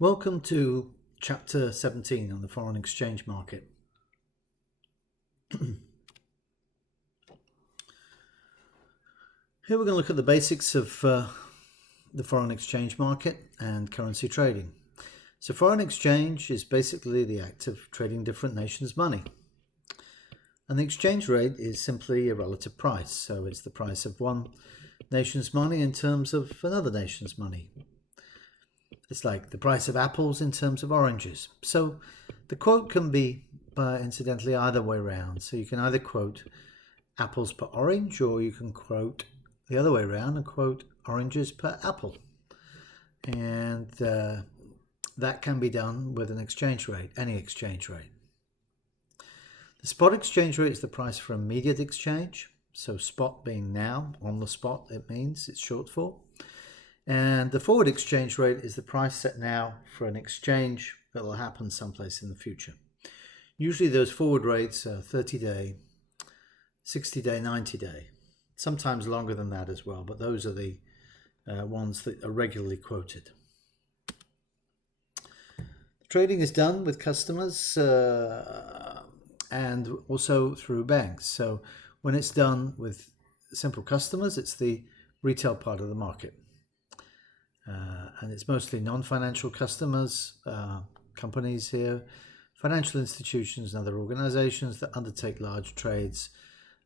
Welcome to Chapter 17 on the foreign exchange market. Here we're going to look at the basics of the foreign exchange market and currency trading. So foreign exchange is basically the act of trading different nations' money. And the exchange rate is simply a relative price. So it's the price of one nation's money in terms of another nation's money. It's like the price of apples in terms of oranges. So the quote can be, incidentally, either way around. So you can either quote apples per orange, or you can quote the other way around and quote oranges per apple. And that can be done with an exchange rate, any exchange rate. The spot exchange rate is the price for immediate exchange. So spot being now, on the spot, it means it's short for. And the forward exchange rate is the price set now for an exchange that will happen someplace in the future. Usually those forward rates are 30-day, 60-day, 90-day, sometimes longer than that as well, but those are the ones that are regularly quoted. Trading is done with customers and also through banks. So when it's done with simple customers, it's the retail part of the market. And it's mostly non-financial customers, companies here, financial institutions and other organizations that undertake large trades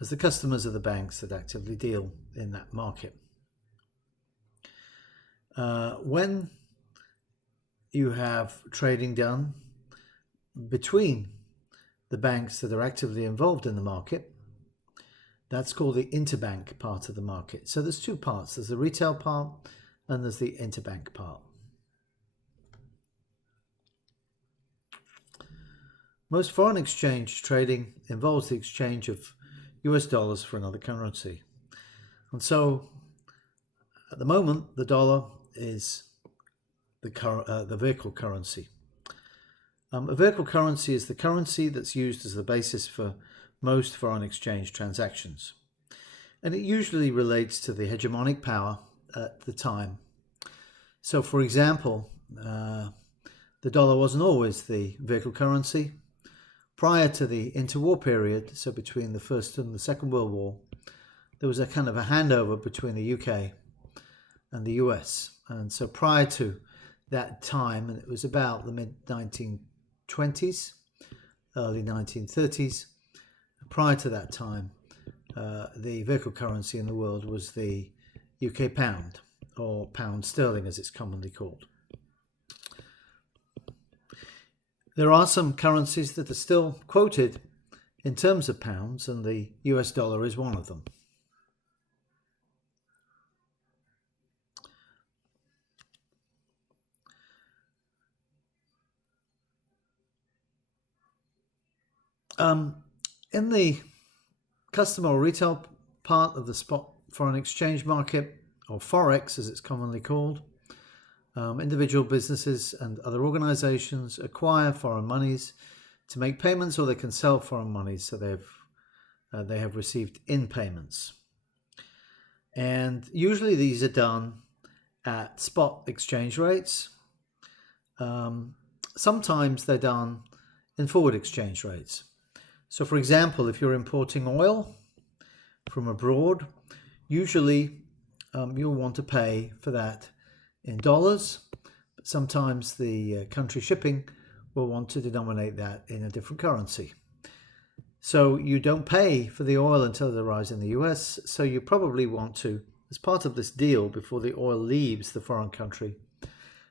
as the customers of the banks that actively deal in that market. When you have trading done between the banks that are actively involved in the market, that's called the interbank part of the market. So there's two parts. There's the retail part and there's the interbank part. Most foreign exchange trading involves the exchange of US dollars for another currency. And so at the moment, the dollar is the vehicle currency. A vehicle currency is the currency that's used as the basis for most foreign exchange transactions. And it usually relates to the hegemonic power at the time. So for example, the dollar wasn't always the vehicle currency. Prior to the interwar period, so between the First and the Second World War, there was a kind of a handover between the UK and the US. And so prior to that time, and it was about the mid-1920s, early 1930s, prior to that time, the vehicle currency in the world was the UK pound, or pound sterling as it's commonly called. There are some currencies that are still quoted in terms of pounds, and the US dollar is one of them. In the customer or retail part of the spot foreign exchange market, or Forex as it's commonly called, individual businesses and other organizations acquire foreign monies to make payments, or they can sell foreign monies, so they have received in payments. And usually these are done at spot exchange rates. Sometimes they're done in forward exchange rates. So for example, if you're importing oil from abroad, usually you'll want to pay for that in dollars, but sometimes the country shipping will want to denominate that in a different currency. So you don't pay for the oil until it arrives in the US, so you probably want to, as part of this deal before the oil leaves the foreign country,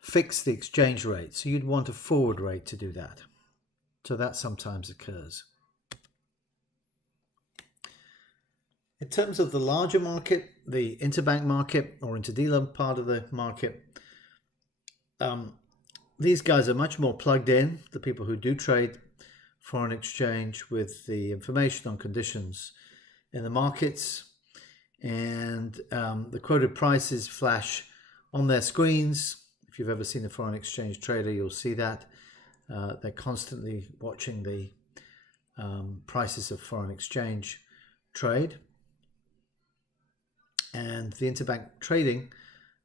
fix the exchange rate. So you'd want a forward rate to do that. So that sometimes occurs. In terms of the larger market, the interbank market or interdealer part of the market, these guys are much more plugged in, the people who do trade foreign exchange, with the information on conditions in the markets, and the quoted prices flash on their screens. If you've ever seen a foreign exchange trader, you'll see that. They're constantly watching the prices of foreign exchange trade. And the interbank trading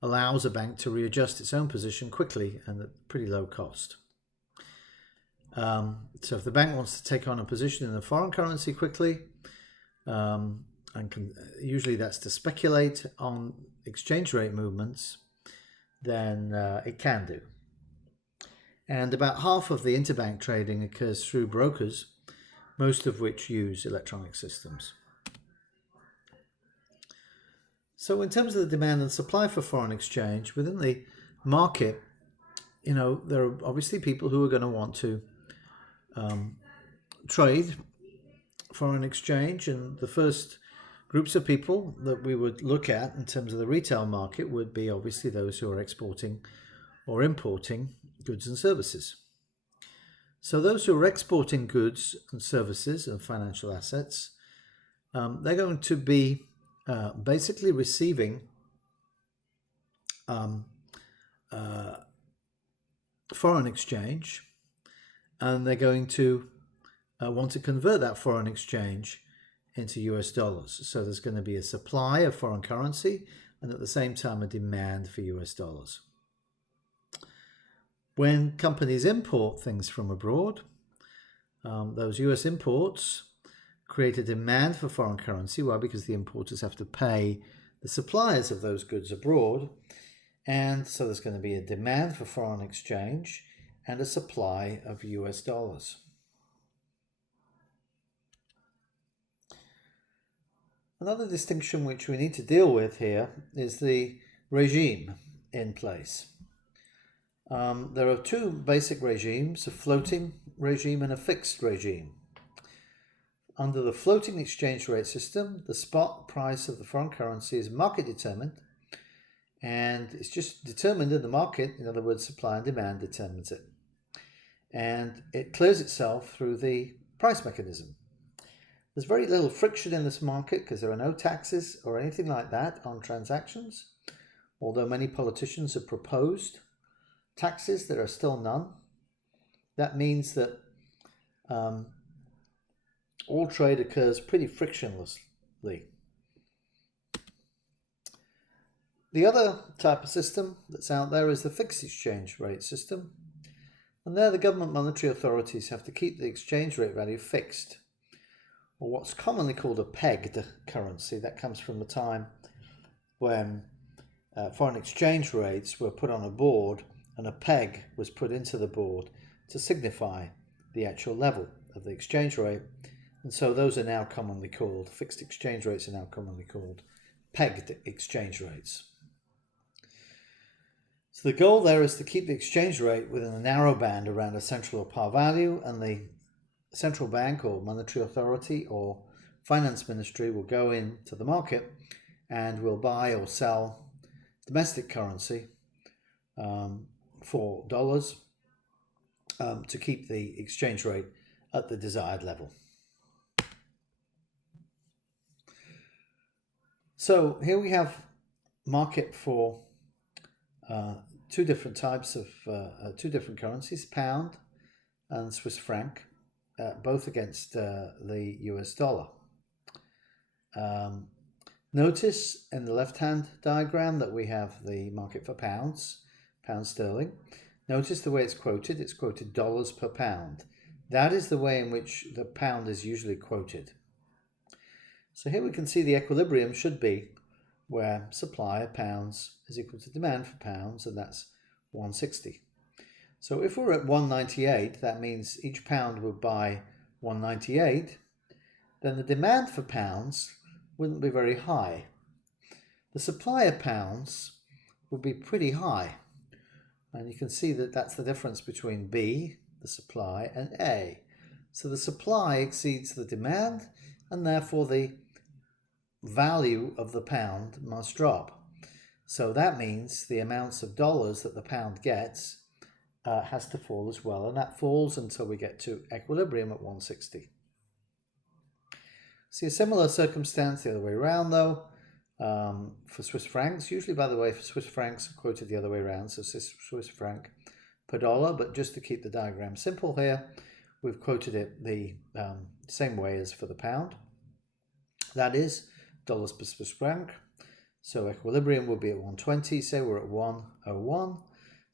allows a bank to readjust its own position quickly and at pretty low cost. So if the bank wants to take on a position in a foreign currency quickly, usually that's to speculate on exchange rate movements, then it can do. And about half of the interbank trading occurs through brokers, most of which use electronic systems. So in terms of the demand and supply for foreign exchange within the market, there are obviously people who are going to want to trade foreign exchange, and the first groups of people that we would look at in terms of the retail market would be obviously those who are exporting or importing goods and services. So those who are exporting goods and services and financial assets, they're going to be basically receiving foreign exchange, and they're going to want to convert that foreign exchange into US dollars. So there's going to be a supply of foreign currency and at the same time a demand for US dollars. When companies import things from abroad, those US imports create a demand for foreign currency. Why? Because the importers have to pay the suppliers of those goods abroad, and so there's going to be a demand for foreign exchange and a supply of US dollars. Another distinction which we need to deal with here is the regime in place. There are two basic regimes, a floating regime and a fixed regime. Under the floating exchange rate system, the spot price of the foreign currency is market determined, and it's just determined in the market. In other words, supply and demand determines it. And it clears itself through the price mechanism. There's very little friction in this market because there are no taxes or anything like that on transactions. Although many politicians have proposed taxes, there are still none. That means that all trade occurs pretty frictionlessly. The other type of system that's out there is the fixed exchange rate system. And there the government monetary authorities have to keep the exchange rate value fixed, or what's commonly called a pegged currency. That comes from the time when foreign exchange rates were put on a board and a peg was put into the board to signify the actual level of the exchange rate. And so those are now commonly called, fixed exchange rates are now commonly called pegged exchange rates. So the goal there is to keep the exchange rate within a narrow band around a central or par value, and the central bank or monetary authority or finance ministry will go into the market and will buy or sell domestic currency for dollars to keep the exchange rate at the desired level. So here we have market for two different types of two different currencies, pound and Swiss franc, both against the US dollar. Notice in the left-hand diagram that we have the market for pounds, pound sterling. Notice the way it's quoted dollars per pound. That is the way in which the pound is usually quoted. So here we can see the equilibrium should be where supply of pounds is equal to demand for pounds, and that's 160. So if we're at 198, that means each pound would buy 198, then the demand for pounds wouldn't be very high. The supply of pounds would be pretty high. And you can see that that's the difference between B, the supply, and A. So the supply exceeds the demand, and therefore the value of the pound must drop. So that means the amounts of dollars that the pound gets has to fall as well, and that falls until we get to equilibrium at 160. See a similar circumstance the other way around though for Swiss francs. Usually, by the way, for Swiss francs are quoted the other way around, so Swiss franc per dollar, but just to keep the diagram simple here, we've quoted it the same way as for the pound. That is dollars per Swiss franc. So equilibrium will be at 120, say we're at 101.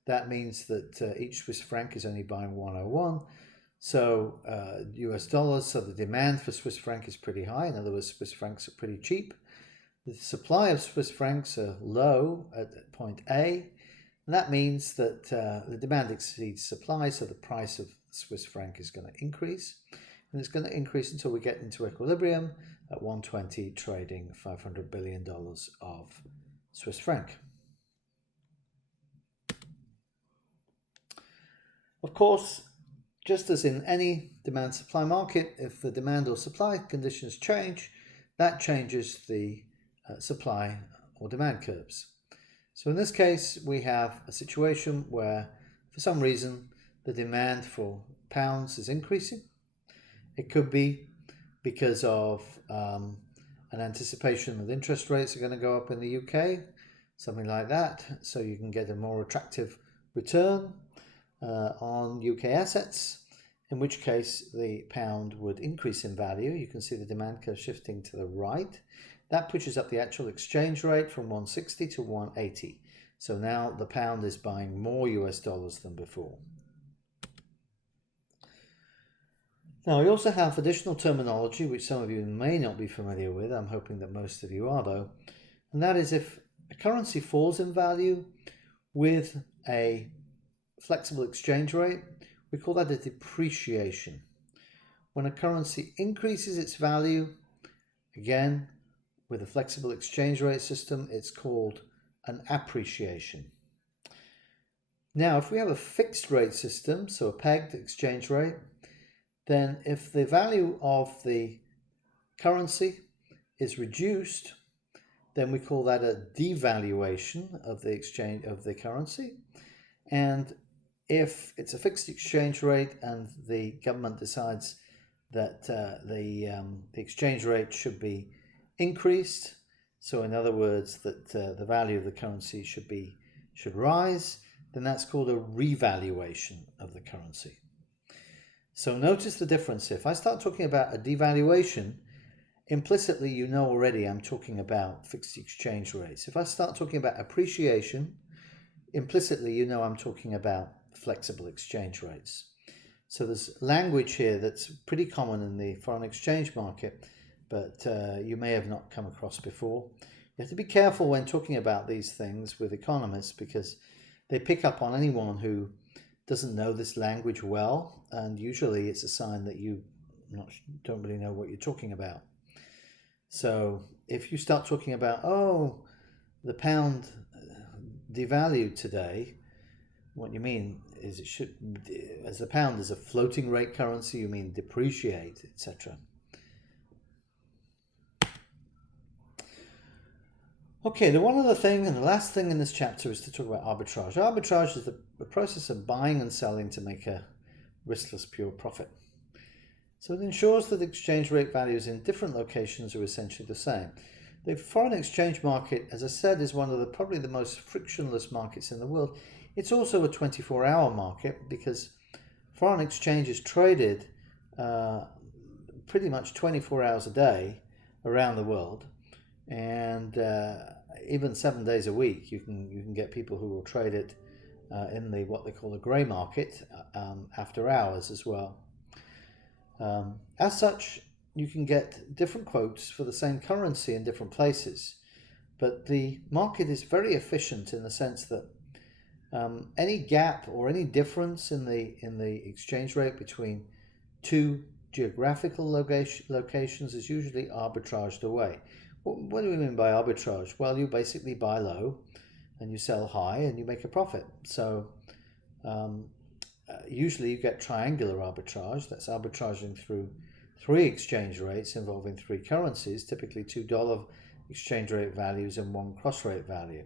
That means that each Swiss franc is only buying 101. So US dollars, so the demand for Swiss franc is pretty high. In other words, Swiss francs are pretty cheap. The supply of Swiss francs are low at point A. And that means that the demand exceeds supply, so the price of the Swiss franc is going to increase. And it's going to increase until we get into equilibrium at 120, trading $500 billion of Swiss franc. Of course, just as in any demand-supply market, if the demand or supply conditions change, that changes the supply or demand curves. So in this case, we have a situation where, for some reason, the demand for pounds is increasing. It could be because of an anticipation that interest rates are going to go up in the UK, something like that, so you can get a more attractive return on UK assets, in which case the pound would increase in value. You can see the demand curve shifting to the right. That pushes up the actual exchange rate from 160 to 180. So now the pound is buying more US dollars than before. Now we also have additional terminology which some of you may not be familiar with. I'm hoping that most of you are though. And that is if a currency falls in value with a flexible exchange rate, we call that a depreciation. When a currency increases its value, again, with a flexible exchange rate system, it's called an appreciation. Now, if we have a fixed rate system, so a pegged exchange rate, then if the value of the currency is reduced, then we call that a devaluation of the exchange of the currency. And if it's a fixed exchange rate and the government decides that the exchange rate should be increased, so in other words that the value of the currency should rise, then that's called a revaluation of the currency. So notice the difference. If I start talking about a devaluation, implicitly you know already I'm talking about fixed exchange rates. If I start talking about appreciation, implicitly you know I'm talking about flexible exchange rates. So there's language here that's pretty common in the foreign exchange market, but you may have not come across before. You have to be careful when talking about these things with economists because they pick up on anyone who doesn't know this language well, and usually it's a sign that you don't really know what you're talking about. So if you start talking about, oh, the pound devalued today, what you mean is it should, as the pound is a floating rate currency, you mean depreciate, etc. Okay, the one other thing and the last thing in this chapter is to talk about arbitrage. Arbitrage is the process of buying and selling to make a riskless pure profit. So it ensures that exchange rate values in different locations are essentially the same. The foreign exchange market, as I said, is one of probably the most frictionless markets in the world. It's also a 24-hour market because foreign exchange is traded pretty much 24 hours a day around the world, and even 7 days a week. You can get people who will trade it in what they call the grey market after hours as well. As such, you can get different quotes for the same currency in different places, but the market is very efficient in the sense that any gap or any difference in the exchange rate between two geographical locations is usually arbitraged away. What do we mean by arbitrage? Well, you basically buy low and you sell high and you make a profit. So usually you get triangular arbitrage. That's arbitraging through three exchange rates involving three currencies, typically $2 exchange rate values and one cross rate value.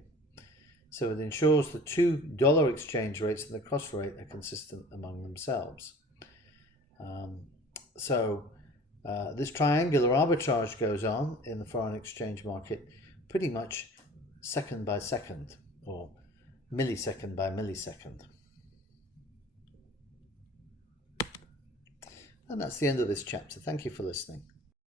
So it ensures the $2 exchange rates and the cross rate are consistent among themselves. This triangular arbitrage goes on in the foreign exchange market pretty much second by second or millisecond by millisecond. And that's the end of this chapter. Thank you for listening.